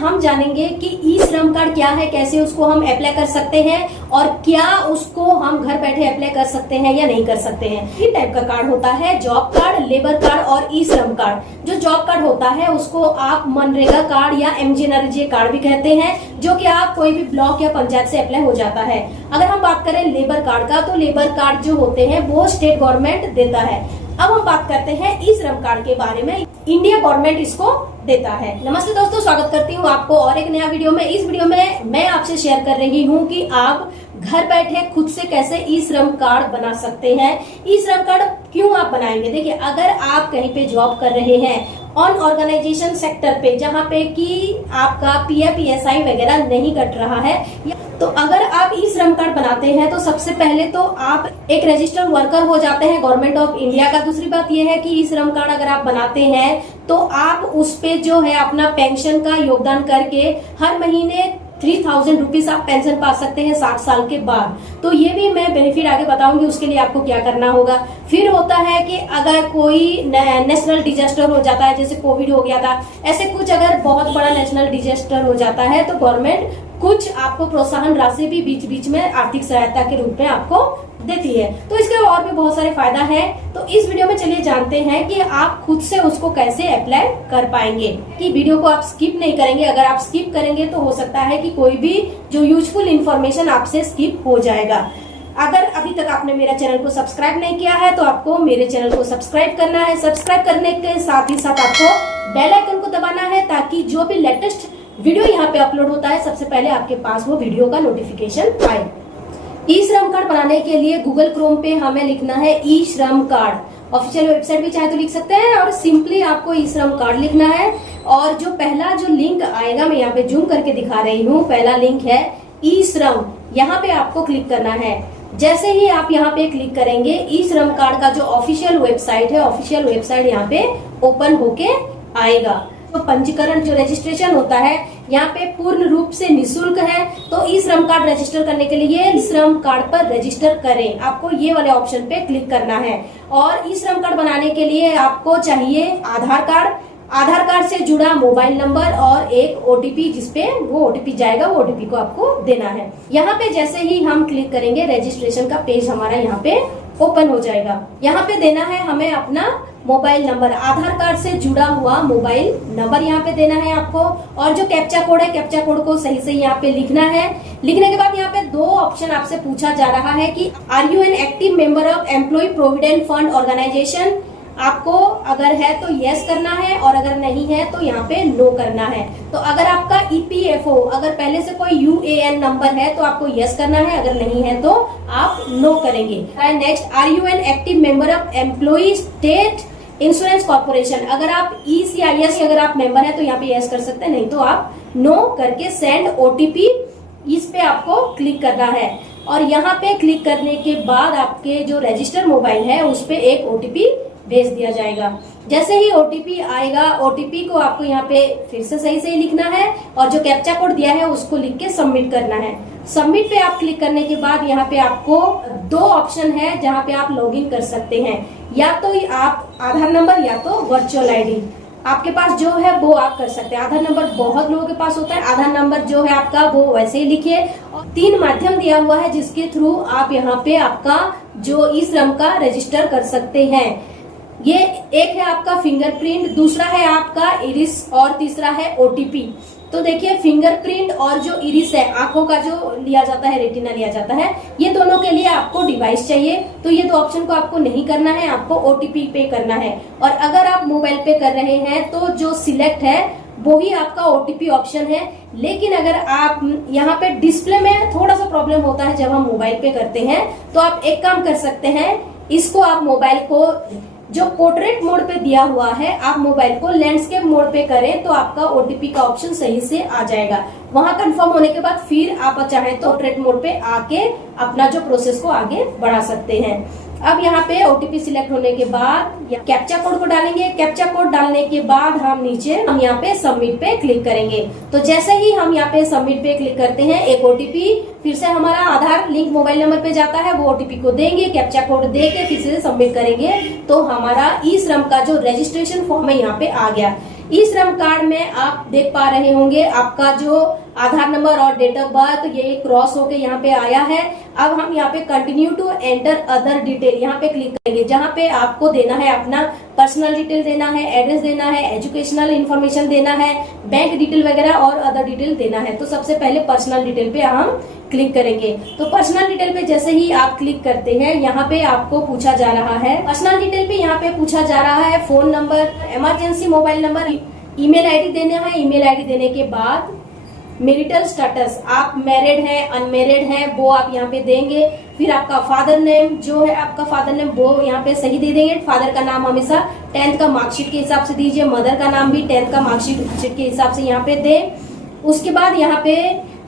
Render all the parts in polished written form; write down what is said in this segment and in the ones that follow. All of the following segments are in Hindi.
हम जानेंगे कि ई श्रम कार्ड क्या है, कैसे उसको हम अप्लाई कर सकते हैं और क्या उसको हम घर बैठे अप्लाई कर सकते हैं या नहीं कर सकते हैं। तीन टाइप का कार्ड होता है, जॉब कार्ड, लेबर कार्ड और ई श्रम कार्ड। जो जॉब कार्ड होता है उसको आप मनरेगा कार्ड या एमजीएनआरजे कार्ड भी कहते हैं, जो कि आप कोई भी ब्लॉक या पंचायत से अप्लाई हो जाता है। अगर हम बात करें लेबर कार्ड का, तो लेबर कार्ड जो होते हैं वो स्टेट गवर्नमेंट देता है। अब हम बात करते हैं ई श्रम कार्ड के बारे में, इंडिया गवर्नमेंट इसको देता है। नमस्ते दोस्तों, स्वागत करती हूँ आपको और एक नया वीडियो में। इस वीडियो में मैं आपसे शेयर कर रही हूँ कि आप घर बैठे खुद से कैसे ई श्रम कार्ड बना सकते हैं। ई श्रम कार्ड क्यों आप बनाएंगे? देखिए, अगर आप कहीं पे जॉब कर रहे हैं ऑन ऑर्गेनाइजेशन सेक्टर पे, जहाँ पे कि आपका पीएफ पीएसआई वगैरह नहीं कट रहा है, तो अगर आप ई श्रम कार्ड बनाते हैं तो सबसे पहले तो आप एक रजिस्टर्ड वर्कर हो जाते हैं गवर्नमेंट ऑफ इंडिया का। दूसरी बात यह है कि ई श्रम कार्ड अगर आप बनाते हैं तो आप उस पे जो है अपना पेंशन का योगदान करके हर महीने 3000 रुपीज आप पेंशन पा सकते हैं 60 साल के बाद। तो ये भी मैं बेनिफिट आगे बताऊंगी, उसके लिए आपको क्या करना होगा। फिर होता है कि अगर कोई नेशनल डिजास्टर हो जाता है, जैसे कोविड हो गया था, ऐसे कुछ अगर बहुत बड़ा नेशनल डिजास्टर हो जाता है तो गवर्नमेंट कुछ आपको प्रोत्साहन राशि भी बीच बीच में आर्थिक सहायता के रूप में आपको देती है। तो इसके और भी बहुत सारे फायदा है। तो इस वीडियो में चलिए जानते हैं कि आप खुद से उसको कैसे अप्लाई कर पाएंगे। कि वीडियो को आप स्किप नहीं करेंगे, अगर आप स्किप करेंगे तो हो सकता है कि कोई भी जो यूजफुल इंफॉर्मेशन आपसे स्किप हो जाएगा। अगर अभी तक आपने मेरा चैनल को सब्सक्राइब नहीं किया है तो आपको मेरे चैनल को सब्सक्राइब करना है। सब्सक्राइब करने के साथ ही साथ आपको बेल आइकन को दबाना है, ताकि जो भी लेटेस्ट वीडियो यहाँ पे अपलोड होता है सबसे पहले आपके पास वो वीडियो का नोटिफिकेशन आए। ई श्रम कार्ड बनाने के लिए गूगल क्रोम पे हमें लिखना है ई श्रम कार्ड। ऑफिशियल वेबसाइट भी चाहे तो लिख सकते हैं, और सिंपली आपको ई श्रम कार्ड लिखना है। और जो पहला जो लिंक आएगा, मैं यहाँ पे जूम करके दिखा रही हूँ, पहला लिंक है ई श्रम, यहाँ पे आपको क्लिक करना है। जैसे ही आप यहाँ पे क्लिक करेंगे, ई श्रम कार्ड का जो ऑफिशियल वेबसाइट है, ऑफिशियल वेबसाइट यहाँ पे ओपन होके आएगा। तो पंजीकरण जो रजिस्ट्रेशन होता है यहाँ पे पूर्ण रूप से निशुल्क है। तो ई श्रम कार्ड रजिस्टर करने के लिए ई श्रम कार्ड पर रजिस्टर करें, आपको ये वाले ऑप्शन पे क्लिक करना है। और ई श्रम कार्ड बनाने के लिए आपको चाहिए आधार कार्ड, आधार कार्ड से जुड़ा मोबाइल नंबर और एक ओटीपी, जिसपे वो ओटीपी जाएगा, वो ओटीपी को आपको देना है। यहाँ पे जैसे ही हम क्लिक करेंगे, रजिस्ट्रेशन का पेज हमारा यहाँ पे ओपन हो जाएगा। यहाँ पे देना है हमें अपना मोबाइल नंबर, आधार कार्ड से जुड़ा हुआ मोबाइल नंबर यहाँ पे देना है आपको। और जो कैप्चा कोड है, कैप्चा कोड को सही से यहाँ पे लिखना है। लिखने के बाद यहाँ पे दो ऑप्शन आपसे पूछा जा रहा है कि are you an active member of employ provident fund organisation. आपको अगर है तो यस करना है, और अगर नहीं है तो यहाँ पे नो करना है। तो अगर आपका ईपीएफओ, अगर पहले से कोई यूएएन नंबर है तो आपको यस करना है, अगर नहीं है तो आप नो करेंगे। Next, are you an active member of employ state insurance corporation. अगर आप ईसीआईएस के अगर आप मेंबर है तो यहाँ पे यस कर सकते हैं, नहीं तो आप नो करके सेंड ओटीपी, इस पे आपको क्लिक करना है। और यहाँ पे क्लिक करने के बाद आपके जो रजिस्टर मोबाइल है उस पे एक ओटीपी भेज दिया जाएगा। जैसे ही ओटीपी आएगा, ओटीपी को आपको यहाँ पे फिर से सही से लिखना है, और जो कैप्चा कोड दिया है उसको लिख के सबमिट करना है। सबमिट पे आप क्लिक करने के बाद यहाँ पे आपको दो ऑप्शन है जहाँ पे आप लॉगिन कर सकते हैं, या तो आप आधार नंबर या तो वर्चुअल आईडी आपके पास जो है वो आप कर सकते हैं। आधार नंबर बहुत लोगों के पास होता है, आधार नंबर जो है आपका वो वैसे ही लिखिए। और 3 माध्यम दिया हुआ है जिसके थ्रू आप यहाँ पे आपका जो ई श्रम का रजिस्टर कर सकते हैं। ये एक है आपका फिंगरप्रिंट, दूसरा है आपका इरिस, और तीसरा है ओटीपी। तो देखिए, फिंगरप्रिंट और जो इरिस है, आंखों का जो लिया जाता है, रेटिना लिया जाता है, ये दोनों के लिए आपको डिवाइस चाहिए। तो ये दो ऑप्शन को आपको नहीं करना है, आपको ओटीपी पे करना है। और अगर आप मोबाइल पे कर रहे हैं तो जो सिलेक्ट है वो ही आपका ओटीपी ऑप्शन है। लेकिन अगर आप यहाँ पे डिस्प्ले में थोड़ा सा प्रॉब्लम होता है जब हम मोबाइल पे करते हैं, तो आप एक काम कर सकते हैं, इसको आप मोबाइल को जो पोर्ट्रेट मोड पे दिया हुआ है, आप मोबाइल को लैंडस्केप मोड पे करें तो आपका ओटीपी का ऑप्शन सही से आ जाएगा। वहां कंफर्म होने के बाद फिर आप चाहे तो पोर्ट्रेट मोड पे आके अपना जो प्रोसेस को आगे बढ़ा सकते हैं। अब यहाँ पे ओटीपी सिलेक्ट होने के बाद कैप्चा कोड को डालेंगे। कैप्चा कोड डालने के बाद हम यहाँ पे सबमिट पे क्लिक करेंगे। तो जैसे ही हम यहाँ पे सबमिट पे क्लिक करते हैं, एक ओटीपी फिर से हमारा आधार लिंक मोबाइल नंबर पे जाता है, वो ओटीपी को देंगे, कैप्चा कोड दे के फिर से सबमिट करेंगे, तो हमारा ई श्रम का जो रजिस्ट्रेशन फॉर्म है यहाँ पे आ गया। ई श्रम कार्ड में आप देख पा रहे होंगे आपका जो आधार नंबर और डेट ऑफ बर्थ ये क्रॉस होके यहाँ पे आया है। अब हम यहाँ पे continue to enter other detail यहाँ पे क्लिक करेंगे, जहाँ पे आपको देना है अपना पर्सनल डिटेल देना है, एड्रेस देना है, एजुकेशनल इन्फॉर्मेशन देना है, बैंक डिटेल वगैरह और अदर डिटेल देना है। तो सबसे पहले पर्सनल डिटेल पे हम क्लिक करेंगे। तो पर्सनल डिटेल पे जैसे ही आप क्लिक करते हैं यहाँ पे आपको पूछा जा रहा है, पर्सनल डिटेल पे यहाँ पे पूछा जा रहा है phone number, emergency mobile number, email ID देना है। ईमेल आईडी देने के बाद मैरिटल स्टेटस, आप मैरिड हैं अनमैरिड हैं वो आप यहाँ पे देंगे। फिर आपका फादर नेम जो है, आपका फादर नेम वो यहाँ पे सही दे देंगे। फादर का नाम हमेशा 10th का मार्कशीट के हिसाब से दीजिए। मदर का नाम भी 10th का मार्कशीट के हिसाब से यहाँ पे दें। उसके बाद यहाँ पे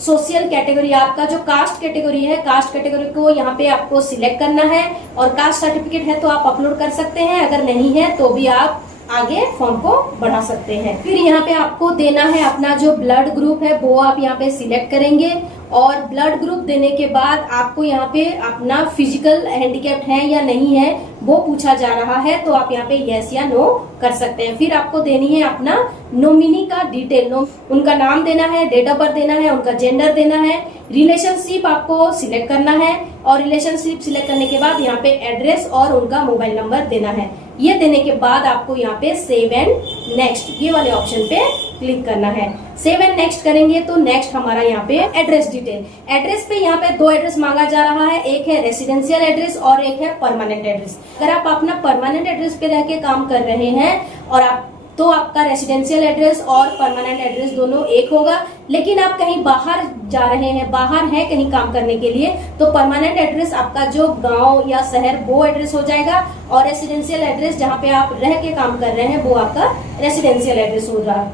सोशल कैटेगरी, आपका जो कास्ट कैटेगरी है, कास्ट कैटेगरी को यहाँ पे आपको सिलेक्ट करना है। और कास्ट सर्टिफिकेट है तो आप अपलोड कर सकते हैं, अगर नहीं है तो भी आप आगे फॉर्म को बढ़ा सकते हैं। फिर यहाँ पे आपको देना है अपना जो ब्लड ग्रुप है वो आप यहाँ पे सिलेक्ट करेंगे। और ब्लड ग्रुप देने के बाद आपको यहाँ पे अपना फिजिकल हैंडीकैप है या नहीं है वो पूछा जा रहा है, तो आप यहाँ पे यस या नो कर सकते हैं। फिर आपको देनी है अपना नॉमिनी का डिटेल, उनका नाम देना है, डेट ऑफ बर्थ देना है, उनका जेंडर देना है, रिलेशनशिप आपको सिलेक्ट करना है। और रिलेशनशिप सिलेक्ट करने के बाद यहाँ पे एड्रेस और उनका मोबाइल नंबर देना है। ये देने के बाद आपको यहाँ पे सेव एंड नेक्स्ट ये वाले ऑप्शन पे क्लिक करना है। सेव एंड नेक्स्ट करेंगे तो नेक्स्ट हमारा यहाँ पे एड्रेस डिटेल, एड्रेस पे यहाँ पे 2 एड्रेस मांगा जा रहा है, एक है रेसिडेंशियल एड्रेस और एक है परमानेंट एड्रेस। अगर आप अपना परमानेंट एड्रेस पे रह के काम कर रहे हैं और आप तो आपका रेसिडेंशियल एड्रेस और परमानेंट एड्रेस दोनों एक होगा। लेकिन आप कहीं बाहर जा रहे हैं, बाहर है कहीं काम करने के लिए, तो परमानेंट एड्रेस आपका जो गांव या शहर वो एड्रेस हो जाएगा। और रेसिडेंशियल एड्रेस जहां पे आप रह के काम कर रहे हैं वो आपका रेसिडेंशियल एड्रेस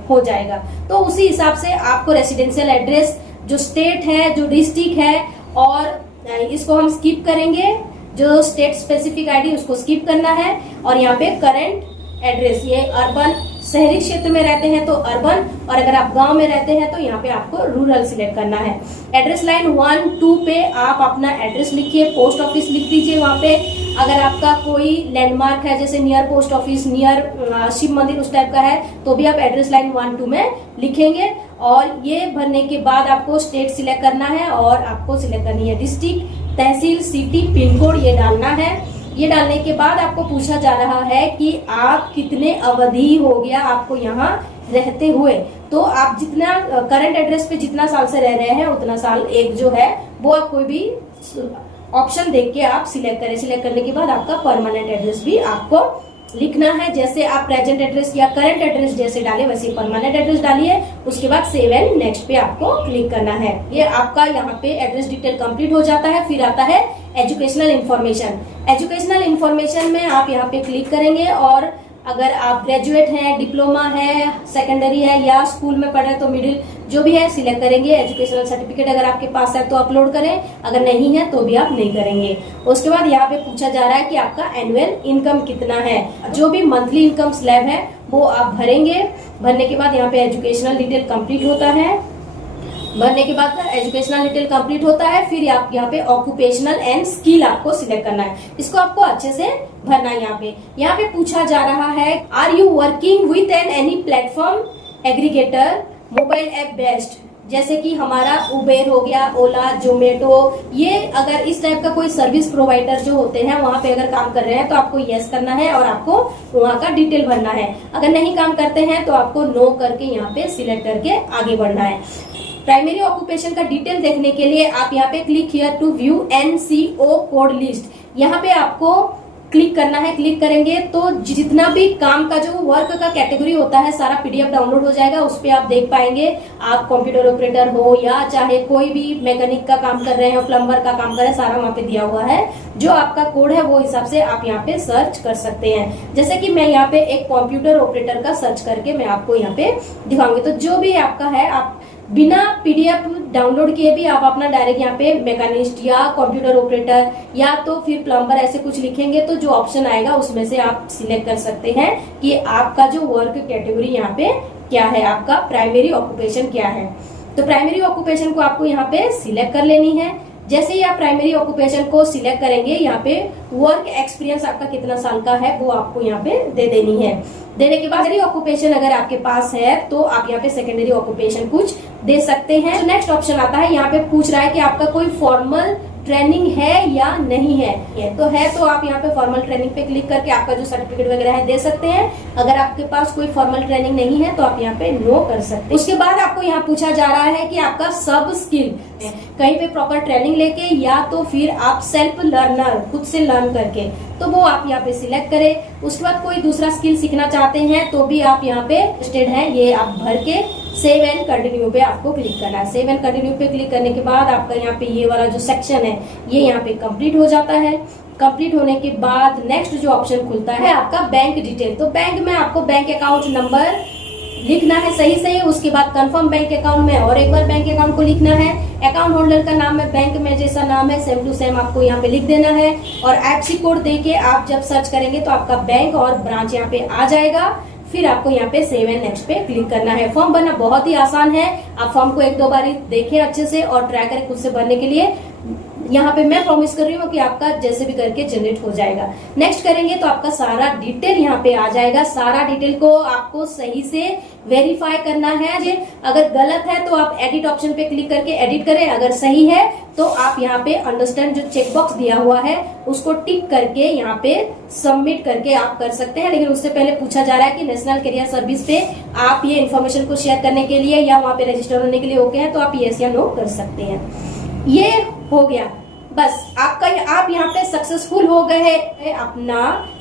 हो जाएगा। तो उसी हिसाब से आपको रेसिडेंशियल एड्रेस, जो स्टेट है, जो डिस्ट्रिक्ट है, और इसको हम स्किप करेंगे, जो स्टेट स्पेसिफिक आईडी उसको स्किप करना है। और यहाँ पे करंट एड्रेस, ये अर्बन शहरी क्षेत्र में रहते हैं तो अर्बन, और अगर आप गांव में रहते हैं तो यहाँ पे आपको रूरल सिलेक्ट करना है। एड्रेस लाइन 1-2 पे आप अपना एड्रेस लिखिए, पोस्ट ऑफिस लिख दीजिए वहाँ पे। अगर आपका कोई लैंडमार्क है जैसे near post office, near Shiv मंदिर उस टाइप का है तो भी आप एड्रेस लाइन 1-2 में लिखेंगे। और ये भरने के बाद आपको स्टेट सिलेक्ट करना है और आपको सिलेक्ट करनी है डिस्ट्रिक्ट, तहसील, सिटी, पिन कोड ये डालना है। ये डालने के बाद आपको पूछा जा रहा है कि आप कितने अवधि हो गया आपको यहाँ रहते हुए। तो आप जितना करंट एड्रेस पे जितना साल से रह रहे हैं उतना साल एक जो है वो आप कोई भी ऑप्शन देख के आप सिलेक्ट करें। सिलेक्ट करने के बाद आपका परमानेंट एड्रेस भी आपको लिखना है। जैसे आप प्रेजेंट एड्रेस या करंट एड्रेस जैसे डाले वैसे परमानेंट एड्रेस डालिए। उसके बाद सेव एंड नेक्स्ट पे आपको क्लिक करना है। ये आपका यहाँ पे एड्रेस डिटेल कंप्लीट हो जाता है। फिर आता है एजुकेशनल इन्फॉर्मेशन। एजुकेशनल इन्फॉर्मेशन में आप यहाँ पे क्लिक करेंगे और अगर आप ग्रेजुएट हैं, डिप्लोमा है, सेकेंडरी है या स्कूल में पढ़ रहे तो मिडिल जो भी है सिलेक्ट करेंगे। एजुकेशनल सर्टिफिकेट अगर आपके पास है तो अपलोड करें, अगर नहीं है तो भी आप नहीं करेंगे। उसके बाद यहाँ पे पूछा जा रहा है कि आपका एनुअल इनकम कितना है। जो भी मंथली इनकम स्लैब है वो आप भरेंगे। भरने के बाद यहाँ पे एजुकेशनल डिटेल कंप्लीट होता है। भरने के बाद एजुकेशनल डिटेल कंप्लीट होता है। फिर आप यहाँ पे ऑक्यूपेशनल एंड स्किल आपको सिलेक्ट करना है। इसको आपको अच्छे से भरना है। यहाँ पे पूछा जा रहा है are you working with an any platform aggregator mobile app based, जैसे कि हमारा उबेर हो गया, ओला, जोमेटो, ये अगर इस टाइप का कोई सर्विस प्रोवाइडर जो होते हैं वहां पे अगर काम कर रहे हैं तो आपको यस करना है और आपको वहां का डिटेल भरना है। अगर नहीं काम करते हैं तो आपको नो करके यहाँ पे सिलेक्ट करके आगे बढ़ना है। प्राइमरी ऑक्यूपेशन का डिटेल देखने के लिए आप यहाँ पे click here to view NCO code list, यहाँ पे आपको क्लिक करना है। क्लिक करेंगे तो जितना भी काम का जो वर्क का कैटेगरी होता है सारा PDF डाउनलोड हो जाएगा। उस पर आप देख पाएंगे। आप कंप्यूटर ऑपरेटर हो या चाहे कोई भी मैकेनिक का काम कर रहे हो, प्लम्बर का काम कर रहे हैं, सारा वहाँ पे दिया हुआ है। जो आपका कोड है वो हिसाब से आप यहाँ पे सर्च कर सकते हैं। जैसे कि मैं यहाँ पे एक कंप्यूटर ऑपरेटर का सर्च करके मैं आपको यहाँ पे दिखाऊंगी। तो जो भी आपका है आप बिना PDF डाउनलोड किए भी आप अपना डायरेक्ट यहाँ पे मैकेनिस्ट या कंप्यूटर ऑपरेटर या तो फिर प्लम्बर ऐसे कुछ लिखेंगे तो जो ऑप्शन आएगा उसमें से आप सिलेक्ट कर सकते हैं कि आपका जो वर्क कैटेगरी यहाँ पे क्या है, आपका प्राइमरी ऑक्यूपेशन क्या है। तो प्राइमरी ऑक्यूपेशन को आपको यहाँ पे सिलेक्ट कर लेनी है। जैसे ही आप प्राइमरी ऑक्यूपेशन को सिलेक्ट करेंगे, यहाँ पे वर्क एक्सपीरियंस आपका कितना साल का है वो आपको यहाँ पे दे देनी है। देने के बाद सेकेंडरी ऑक्यूपेशन अगर आपके पास है तो आप यहाँ पे सेकेंडरी ऑक्यूपेशन कुछ दे सकते हैं। तो नेक्स्ट ऑप्शन आता है, यहाँ पे पूछ रहा है कि आपका कोई फॉर्मल ट्रेनिंग है या नहीं है। तो है तो आप यहाँ पे फॉर्मल ट्रेनिंग पे क्लिक करके आपका जो सर्टिफिकेट वगैरह है दे सकते हैं। अगर आपके पास कोई फॉर्मल ट्रेनिंग नहीं है तो आप यहाँ पे नो कर सकते हैं। उसके बाद आपको यहाँ पूछा जा रहा है कि आपका सब स्किल कहीं पे प्रॉपर ट्रेनिंग लेके या तो फिर आप सेल्फ लर्नर खुद से लर्न करके, तो वो आप यहाँ पे सिलेक्ट करें। उसके बाद कोई दूसरा स्किल सीखना चाहते हैं तो भी आप यहाँ पे इंटरेस्टेड हैं, ये आप भर के सेव एंड कंटिन्यू पे आपको क्लिक करना है। सेव एंड कंटिन्यू पे क्लिक करने के बाद आपका यहाँ पे ये वाला जो सेक्शन है ये यहाँ पे कंप्लीट हो जाता है। कंप्लीट होने के बाद नेक्स्ट जो ऑप्शन खुलता है आपका बैंक डिटेल। तो बैंक में आपको बैंक अकाउंट नंबर लिखना है सही। उसके बाद कंफर्म बैंक अकाउंट में और एक बार बैंक अकाउंट को लिखना है। अकाउंट होल्डर का नाम है बैंक में जैसा नाम है सेम टू सेम आपको यहाँ पे लिख देना है। और एफसी कोड देके आप जब सर्च करेंगे तो आपका बैंक और ब्रांच यहाँ पे आ जाएगा। फिर आपको यहाँ पे सेव एंड नेक्स्ट पे क्लिक करना है। फॉर्म भरना बहुत ही आसान है। आप फॉर्म को एक दो बार देखें अच्छे से और ट्राई करें खुद से भरने के लिए। यहाँ पे मैं प्रॉमिस कर रही हूँ कि आपका जैसे भी करके जनरेट हो जाएगा। नेक्स्ट करेंगे तो आपका सारा डिटेल यहाँ पे आ जाएगा। सारा डिटेल को आपको सही से वेरीफाई करना है। अगर गलत है तो आप एडिट ऑप्शन पे क्लिक करके एडिट करें। अगर सही है तो आप यहाँ पे अंडरस्टैंड जो चेक बॉक्स दिया हुआ है उसको टिक करके यहाँ पे सबमिट करके आप कर सकते हैं। लेकिन उससे पहले पूछा जा रहा है कि नेशनल करियर सर्विस पे आप ये इन्फॉर्मेशन को शेयर करने के लिए या वहाँ पे रजिस्टर होने के लिए ओके है तो आप यस या नो कर सकते हैं। ये हो गया, बस आपका आप यहाँ पे सक्सेसफुल हो गए हैं अपना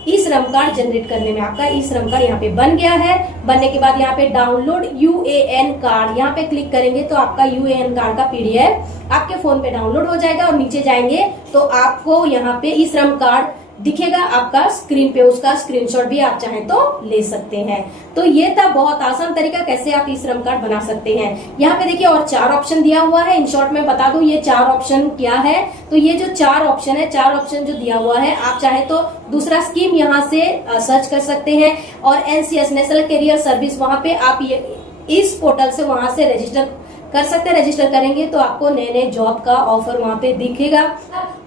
ई श्रम कार्ड जनरेट करने में। आपका ई श्रम कार्ड यहाँ पे बन गया है। बनने के बाद यहाँ पे डाउनलोड यूएएन कार्ड यहाँ पे क्लिक करेंगे तो आपका यूएएन कार्ड का पीडीएफ आपके फोन पे डाउनलोड हो जाएगा। और नीचे जाएंगे तो आपको यहाँ पे ई श्रम कार्ड दिखेगा आपका स्क्रीन पे। उसका स्क्रीनशॉट भी आप चाहें तो ले सकते हैं। तो ये था बहुत आसान तरीका कैसे आप ई श्रम कार्ड बना सकते हैं। यहाँ पे देखिए और 4 ऑप्शन दिया हुआ है। इन शॉर्ट में बता दूं ये 4 ऑप्शन क्या है। तो ये जो 4 ऑप्शन है, 4 ऑप्शन जो दिया हुआ है, आप चाहे तो दूसरा स्कीम यहाँ से सर्च कर सकते हैं। और एनसीएस नेशनल करियर सर्विस वहां पे आप ये इस पोर्टल से वहां से रजिस्टर कर सकते हैं। रजिस्टर करेंगे तो आपको नए नए जॉब का ऑफर वहां पे दिखेगा।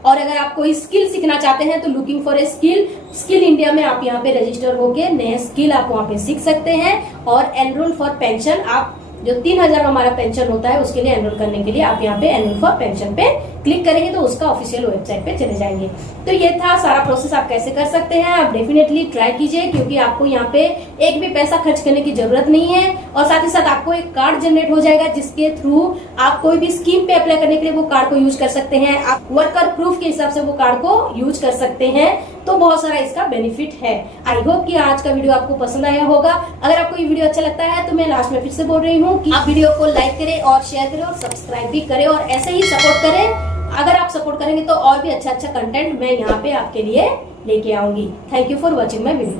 और अगर आप कोई स्किल सीखना चाहते हैं तो looking for a skill India में आप यहाँ पे रजिस्टर होके नए स्किल आप वहाँ पे सीख सकते हैं। और एनरोल फॉर पेंशन, आप जो 3000 हमारा पेंशन होता है उसके लिए एनरोल करने के लिए आप यहाँ पे एनरोल फॉर पेंशन पे क्लिक करेंगे तो उसका ऑफिशियल वेबसाइट पे चले जाएंगे। तो ये था सारा प्रोसेस आप कैसे कर सकते हैं। आप डेफिनेटली ट्राई कीजिए क्योंकि आपको यहाँ पे एक भी पैसा खर्च करने की जरूरत नहीं है। और साथ ही साथ आपको एक कार्ड जनरेट हो जाएगा जिसके थ्रू आप कोई भी स्कीम पे अप्लाई करने के लिए वो कार्ड को यूज कर सकते हैं। आप वर्कर प्रूफ के हिसाब से वो कार्ड को यूज कर सकते हैं। तो बहुत सारा इसका बेनिफिट है। आई होप कि आज का वीडियो आपको पसंद आया होगा। अगर आपको ये वीडियो अच्छा लगता है तो मैं लास्ट में फिर से बोल रही हूँ कि आप वीडियो को लाइक करें और शेयर करें और सब्सक्राइब भी करें और ऐसे ही सपोर्ट करें। अगर आप सपोर्ट करेंगे तो और भी अच्छा कंटेंट मैं यहाँ पे आपके लिए लेके आऊंगी। Thank you for watching my video.